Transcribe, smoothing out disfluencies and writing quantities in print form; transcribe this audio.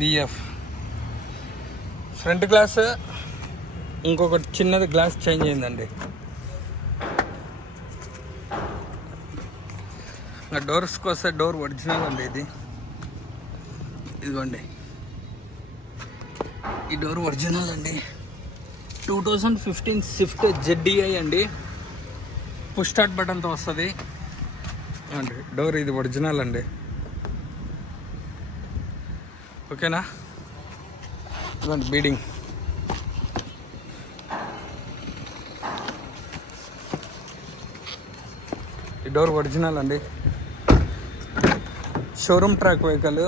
BF front glass ఇంకొక చిన్నది glass change అయిందండి. డోర్స్కి వస్తే డోర్ ఒరిజినల్ అండి. ఇదిగోండి, ఈ డోర్ ఒరిజినల్ అండి. 2015 స్విఫ్ట్ ZDI అండి. పుష్ స్టార్ట్ బటన్తో వస్తుంది అండి. డోర్ ఇది ఒరిజినల్ అండి. ఓకేనా? ఇదిగోండి బీడింగ్. ఈ డోర్ ఒరిజినల్ అండి. Showroom track vehicle.